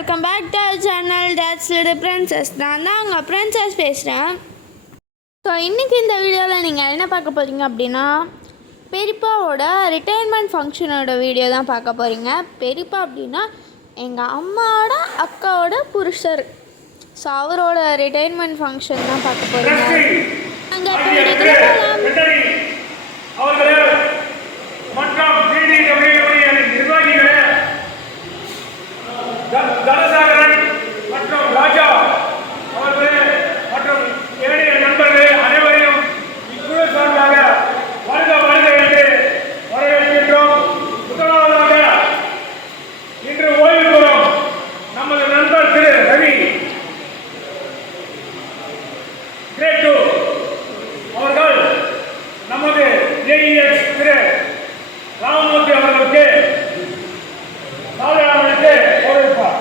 Welcome back to our channel Dad's Little Princess. நான் தான் உங்கள் பிரின்சஸ் பேசுகிறேன். ஸோ இன்றைக்கி இந்த வீடியோவில் நீங்கள் என்ன பார்க்க போகிறீங்க அப்படின்னா, பெரியப்பாவோட ரிட்டையர்மெண்ட் ஃபங்க்ஷனோட வீடியோ தான் பார்க்க போகிறீங்க. பெரியப்பா அப்படின்னா எங்கள் அம்மாவோட அக்காவோட புருஷர். ஸோ அவரோட ரிட்டையர்மெண்ட் ஃபங்க்ஷன் தான் பார்க்க போகிறீங்க. அங்கே தனசாகரன் மற்றும் ராஜா அவர்களே மற்றும் ஏனைய நண்பர்களே அனைவரையும் இக்குழு சார்பாக வருக வருக என்று வரவேற்கின்றோம். முதலாவதாக இன்று ஓய்வு பெறும் நமது நண்பர் திரு ரவி கிரேட் 2 அவர்கள் நமது ஏஇஎஸ் திரு ராமமூர்த்தி அவர்களுக்கு நாளைக்கு வரவேற்பார்.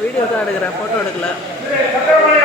வீடியோ தான் எடுக்கிறேன், ஃபோட்டோ எடுக்கல. வீடியோ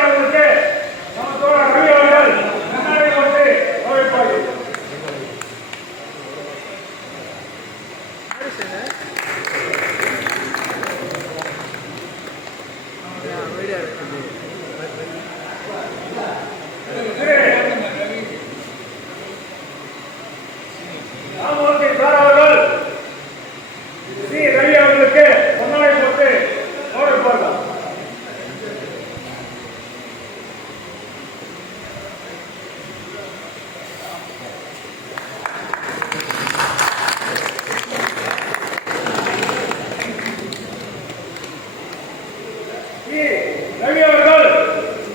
ரவி அவர்கள்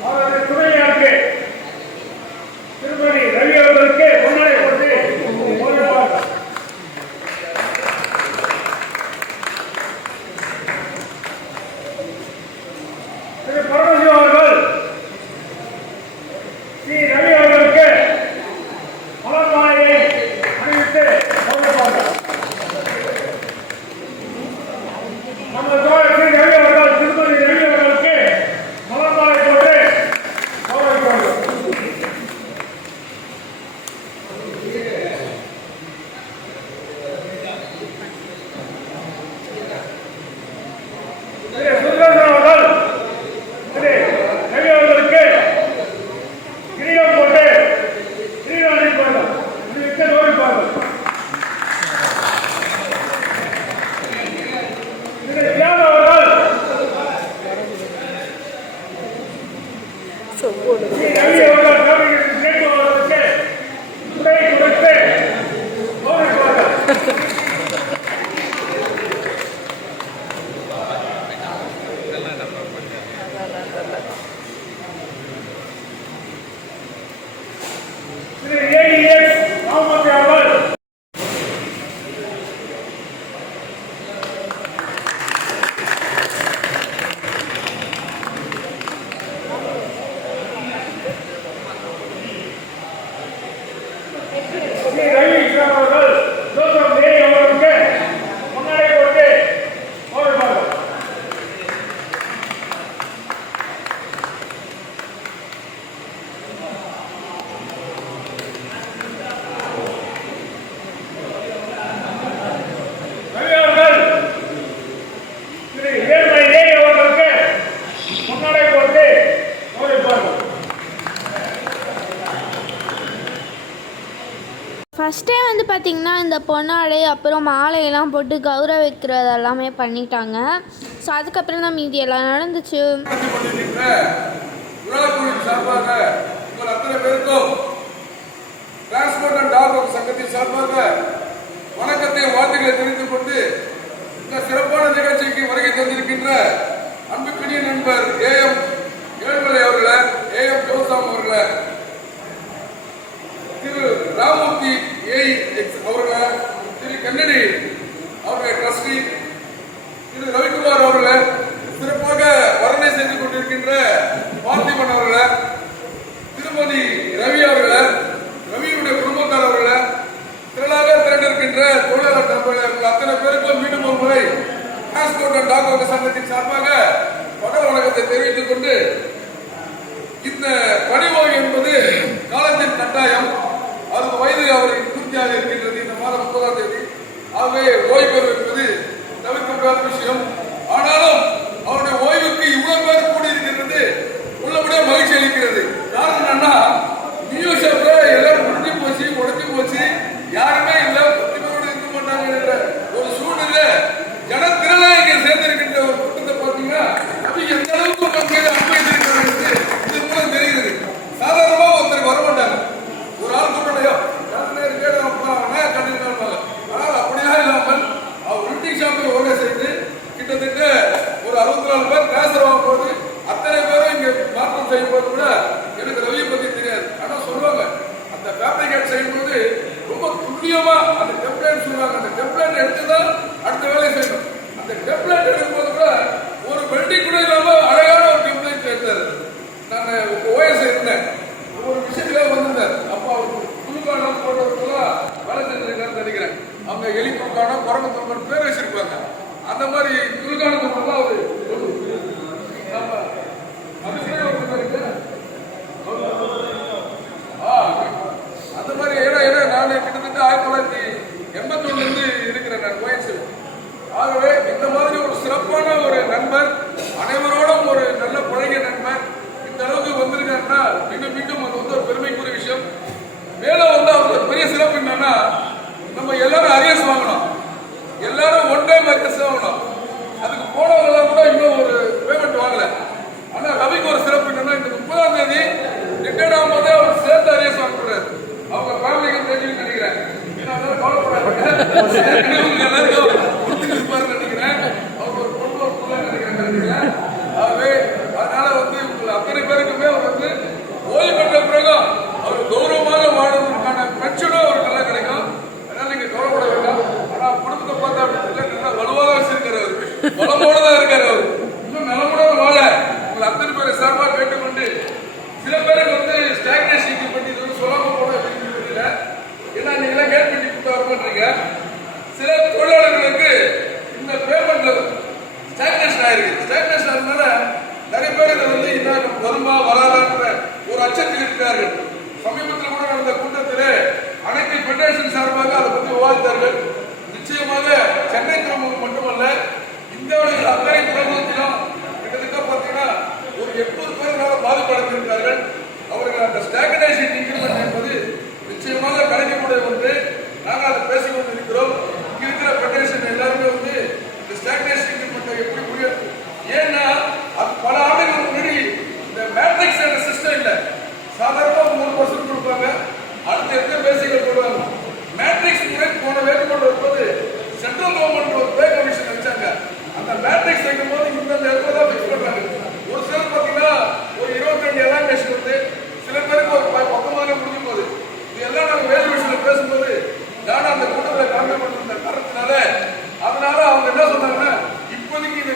அவரது துணையாருக்கு திருமதி ரவி அவர்களுக்கு பொன்னாடை போட்டு வரவேற்பார்கள். திரு பரமசிவம் அவர்கள் ஸ்ரீ ரவி அவர்களுக்கு மலர் மாலையை அணிவித்து வரவேற்பார்கள். நமது தோழர் ஸ்ரீ ரவி அவர்கள் திருமதி ரவி அவர்களுக்கு ஃபஸ்ட்டே வந்து பார்த்திங்கன்னா இந்த பொன்னாடை அப்புறம் மாலையெல்லாம் போட்டு கௌரவிக்கிறது எல்லாமே பண்ணிட்டாங்க. ஸோ அதுக்கப்புறம் தான் மீதி எல்லாம் நடந்துச்சு. சார்பாக உங்கள் அத்தனை பேருக்கும் டிரான்ஸ்போர்ட் அண்ட் டாக் சங்கத்தின் சார்பாக வணக்கத்தையும் வாழ்த்துக்களை தெரிவித்துக் கொண்டு இந்த சிறப்பான நிகழ்ச்சிக்கு வருகை தந்திருக்கின்ற அன்புக்குரிய நண்பர் ஏஎம் ஏழுமலை அவர்களை, ஏஎம் ஜோசாம் அவர்களை, திரு ராமூர்த்தி அவர்களை, திரு கன்னடி அவர்களை, ட்ரஸ்டி திரு ரவிக்குமார் அவர்களை, சிறப்பாக வர்ணனை செய்து கொண்டிருக்கின்ற பார்த்திபன் அவர்களை, திருமதி ரவி அவர்களை, ரவியுடைய குடும்பத்தார் அவர்களை, திரளாக திரண்டிருக்கின்ற தொழிலாளர் நண்பர்கள் அத்தனை பேருக்கும் மீண்டும் ஒரு முறை டிரான்ஸ்போர்ட் அண்ட் டாக் சங்கத்தின் சார்பாக பகல் வணக்கத்தை தெரிவித்துக் கொண்டு, இந்த பணி ஓய்வு என்பது காலத்தின் கட்டாயம். 60 வயது அவருக்கு பூர்த்தியாக இருக்கின்றது இந்த மாதம் 30ஆம் தேதி. ஆகவே ஓய்வு பெறுவது என்பது தவிர்க்க முடியாத விஷயம். ஆனாலும் அவருடைய ஓய்வுக்கு இவ்வளவு பேர் கூடியிருக்கிறது உள்ளபடியே மகிழ்ச்சி அளிக்கிறது. காரணம் என்னன்னா, நியூஸ்ல எல்லாரும் முடிஞ்சு போச்சு, உடஞ்சு போச்சு, யாருமே இல்லை, 10 பேரோடு இருக்க மாட்டாங்க என்ற ஒரு சூழ்நிலை ஜனத்திரளா இங்கே சேர்ந்திருக்கின்ற ஒரு கூட்டத்தை பார்த்தீங்கன்னா அது எந்த அளவுக்கு மக்கள் அனுபவித்திருக்கிறது இது மூலம் தெரிகிறது. சாதாரணமா ஒருத்தர் வர மாட்டாங்க, ஒரு ஆள் கூட்டணையோ கண்டிப்பாங்க. ஆனால் அப்படிலாம் இல்லாமல் அவர் பிரிண்டிங் ஷாப்பை ஓகே செய்து கிட்டத்தட்ட ஒரு 64 பேர் டிரான்ஸ்பர் ஆகும் போது அத்தனை பேரும் இங்கே மாற்றம் செய்யும் போது கூட எனக்கு ரவியை பத்தி தெரியாது. ஆனால் சொல்லுவாங்க அந்த ஃபேப்ரிகேட் செய்யும்போது ரொம்ப துல்லியமா அந்த டெம்ப்ளேட் சொல்லுவாங்க. அந்த டெம்ப்ளேட் எடுத்துதான் அடுத்த வேலையை செய்யணும். அந்த டெம்ப்ளேட் எடுக்கும்போது கூட ஒரு பெல்டிங் கூட இல்லாம அழகான ஒரு டெம்ப்ளேட் எடுத்தாரு. நான் ஓஎஸ் இருந்தேன், ஒரு விஷயத்துல வந்திருந்தார். அப்போ அவர் புதுக்கானம் போட்டவர்களா வேலை செஞ்சிருக்காருன்னு நினைக்கிறேன். அவங்க எலி புதுக்கானம், குரங்கு தொங்கன் பேர் வச்சிருப்பாங்க. அந்த மாதிரி புதுக்கானம் தொங்கலாம் அவரு அந்த மாதிரி ஏன்னா நான் கிட்டத்தட்ட 1981 இருந்து இருக்கிறேன் நான் கோயம்புத்தூர். ஆகவே இந்த மாதிரி ஒரு சிறப்பான ஒரு நண்பர், அனைவரோடும் ஒரு நல்ல பழகிய நண்பர் இந்த அளவுக்கு வந்திருக்காருன்னா மீண்டும் மீண்டும் அது வந்து ஒரு பெருமைக்குரிய விஷயம். மேல வந்து அவருக்கு பெரிய சிறப்பு என்னன்னா, நம்ம எல்லாரும் அரியர்ஸ் வாங்கணும், எல்லாரும் ஒன் டைம் அரியர்ஸ் வாங்கணும். அதுக்கு போனவங்க கூட இன்னும் ஒரு பேமெண்ட் வாங்கல. ஆனா ரவிக்கு ஒரு சிறப்பு என்னன்னா, இந்த 30ஆம் தேதி ரிட்டையர்ட் ஆகும் போதே அவர் சேர்த்து அரியர்ஸ் வாங்குறாரு. அவங்க ஃபேமிலிக்கு தெரிஞ்சு நினைக்கிறேன், கவலைப்படாது எல்லாருக்கும் நினைக்கிறேன். அவங்க ஒரு பொண்ணு ஒரு பிள்ளை நினைக்கிறேன். ஆகவே அதனால வந்து உங்களை அத்தனை பேருக்குமே அவர் வந்து ஓய்வு பெற்ற பிறகு அவர் கௌரவமாக வாழ்வதற்கான பென்ஷனும் அவருக்கு நல்லா கிடைக்கும். அதனால நீங்க கவலைப்பட வேண்டாம். ஆனா குடும்பத்தை பார்த்தா அப்படி நல்லா வலுவாக வச்சிருக்காரு, அவர் வளமோட தான் இருக்காரு. அவர் இன்னும் நலமுடன் வாழ உங்களை அத்தனை பேரை சார்பாக கேட்டுக்கொண்டு, சில பேருக்கு வந்து ஸ்டாக்னேஷன் பண்ணி இது சொல்லாம போன தெரியல. ஏன்னா நீங்க கேட் பண்ணி கொடுத்தா சில தொழிலாளர்களுக்கு இந்த பேமெண்ட்ல ஸ்டாக்னேஷன் ஆயிருக்கு. ஸ்டாக்னேஷன் ஆனதுனால நிறைய பேர் இதை வந்து இன்னும் வருமா வராதான்ற ஒரு அச்சத்தில் இருக்கிறார்கள். சமீபத்தில் கூட நடந்த கூட்டத்திலே அனைத்து ஃபெடரேஷன் சார்பாக அதை பற்றி விவாதித்தார்கள். நிச்சயமாக சென்னை துறைமுகம் மட்டுமல்ல, இந்தியாவில் அத்தனை துறைமுகத்திலும் கிட்டத்தட்ட பார்த்தீங்கன்னா ஒரு 800 பேர்களால் பாதிப்படைந்திருக்கிறார்கள். அவர்கள் அந்த ஸ்டாக்னேஷன் இன்க்ரிமெண்ட் என்பது நிச்சயமாக கிடைக்கக்கூடிய ஒன்று. நாங்கள் அதை பேசிக் கொண்டிருக்கிறோம். இங்க இருக்கிற ஃபெடரேஷன் எல்லாருமே வந்து இந்த ஸ்டாக்னேஷன் இன்க்ரிமெண்ட் எப்படி முடியாது, ஏன்னா அது பல ஆண்டுகளுக்கு முன்னாடி இந்த மேட்ரிக்ஸ் என்ற சிஸ்டம் இல்லை. சாதாரணமாக 3% கொடுப்பாங்க, அடுத்த எத்தனை பேசிகள் போடுவாங்க. மேட்ரிக்ஸ் முறை போன வேறுபாடு வரும்போது சென்ட்ரல் கவர்மெண்ட் ஒரு பே கமிஷன் வச்சாங்க. அந்த மேட்ரிக்ஸ் வைக்கும் போது இந்த இடத்துல தான் ஃபிக்ஸ் பண்றாங்க. ஒரு சிலர் பார்த்தீங்கன்னா ஒரு 22 எலாங்கேஷன் வந்து சில பேருக்கு ஒரு 10 முடிஞ்சு போகுது. இதெல்லாம் நாங்கள் வேறு விஷயத்தில் பேசும்போது நான் அந்த கூட்டத்தில் கலந்து கொண்டிருந்த காரணத்தினால அதனால அவங்க என்ன சொன்னாங்கன்னா, இப்போதைக்கு இது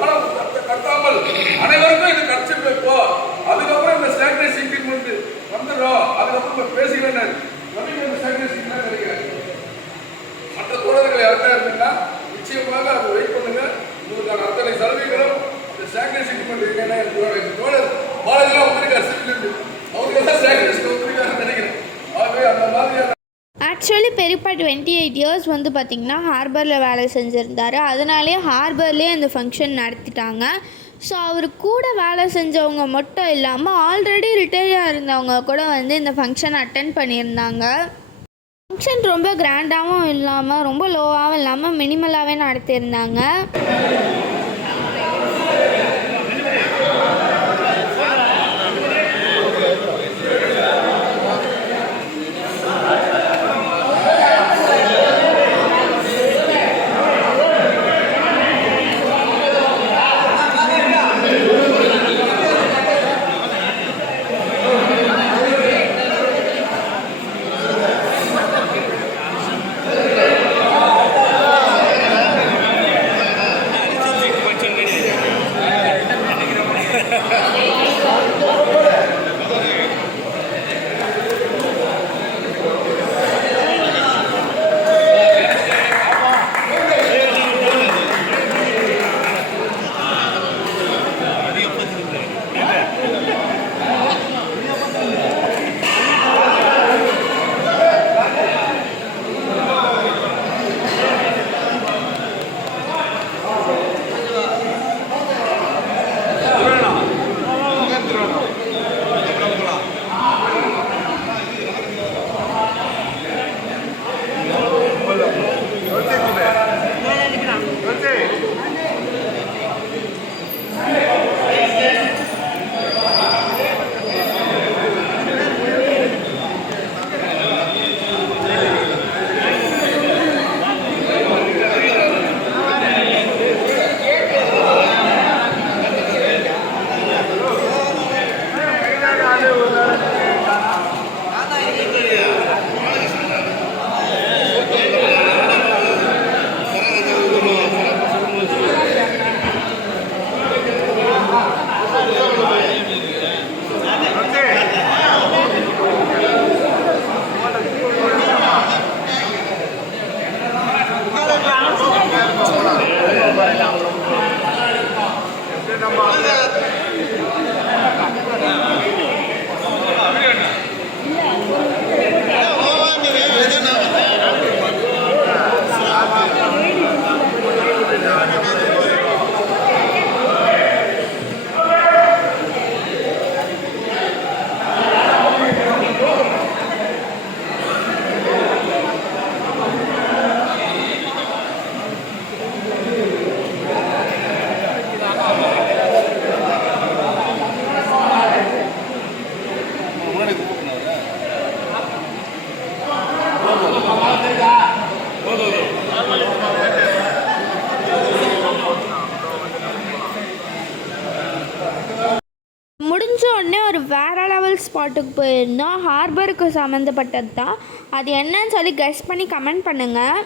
காலம் கட்டாமல் அனைவருக்கும் இது கட்சிட்டு வைப்போம், அதுக்கப்புறம் இந்த ஸ்டாக்னேஷன் இன்க்ரிமெண்ட் வந்துடும், அதுக்கப்புறம் பேசிக்கிறேன். ரவிக்கு ஸ்டாக்னேஷன் நினைக்கிறேன். மற்ற தோழர்கள் யாருக்கா இருந்தீங்கன்னா நிச்சயமாக அதை வெயிட் பண்ணுங்க. உங்களுக்கான அத்தனை சலுகைகளும் இந்த ஸ்டாக்னேஷன் இன்க்ரிமெண்ட் தோழர் பாலாஜிலாம் வந்திருக்காரு சிவிலிருந்து, அவருக்கு எல்லாம் ஸ்டாக்னேஷன் வந்திருக்காருன்னு நினைக்கிறேன். ஆகவே அந்த மாதிரியான ஆக்சுவலி பெரியப்பா 28 இயர்ஸ் வந்து பார்த்திங்கன்னா ஹார்பரில் வேலை செஞ்சுருந்தார். அதனாலே ஹார்பர்லேயே இந்த ஃபங்க்ஷன் நடத்திட்டாங்க. ஸோ அவர் கூட வேலை செஞ்சவங்க மட்டும் இல்லாமல் ஆல்ரெடி ரிட்டையர்டாக இருந்தவங்க கூட வந்து இந்த ஃபங்க்ஷன் அட்டென்ட் பண்ணியிருந்தாங்க. ஃபங்க்ஷன் ரொம்ப கிராண்டாகவும் இல்லாமல் ரொம்ப லோவாகவும் இல்லாமல் மினிமலாகவே நடத்தியிருந்தாங்க. முடிஞ்ச உடனே ஒரு வேறு லெவல் ஸ்பாட்டுக்கு போயிருந்தோம். ஹார்பருக்கு சம்மந்தப்பட்டது தான். அது என்னன்னு சொல்லி கெஸ் பண்ணி கமெண்ட் பண்ணுங்கள்.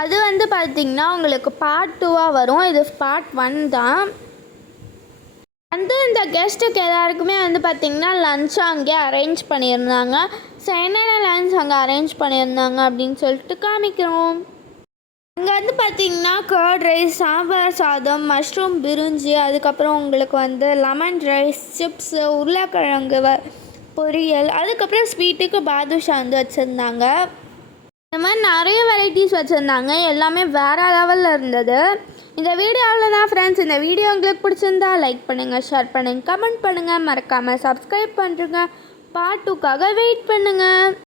அது வந்து பார்த்திங்கன்னா உங்களுக்கு பார்ட் 2 வரும். இது பார்ட் 1 தான். வந்து இந்த கெஸ்ட்டுக்கு எல்லாருக்குமே வந்து பார்த்திங்கன்னா லன்ச் அங்கே அரேஞ்ச் பண்ணியிருந்தாங்க. ஸோ என்னென்ன லன்ச் அங்கே அரேஞ்ச் பண்ணியிருந்தாங்க அப்படின்னு சொல்லிட்டு காமிக்கிறோம். அங்கே வந்து பார்த்திங்கன்னா கர்ட் ரைஸ், சாம்பார் சாதம், மஷ்ரூம் பிரிஞ்சி, அதுக்கப்புறம் உங்களுக்கு வந்து லெமன் ரைஸ், சிப்ஸு, உருளைக்கிழங்கு பொரியல், அதுக்கப்புறம் ஸ்வீட்டுக்கு பாதுஷா வந்து வச்சுருந்தாங்க. இந்த மாதிரி நிறைய வெரைட்டிஸ் வச்சுருந்தாங்க. எல்லாமே வேறு லெவலில் இருந்தது. இந்த வீடியோ அவ்வளோதான் ஃப்ரெண்ட்ஸ். இந்த வீடியோ உங்களுக்கு பிடிச்சிருந்தா லைக் பண்ணுங்கள், ஷேர் பண்ணுங்கள், கமெண்ட் பண்ணுங்கள், மறக்காமல் சப்ஸ்கிரைப் பண்ணுறங்க. பார்ட் 2க்காக வெயிட் பண்ணுங்கள்.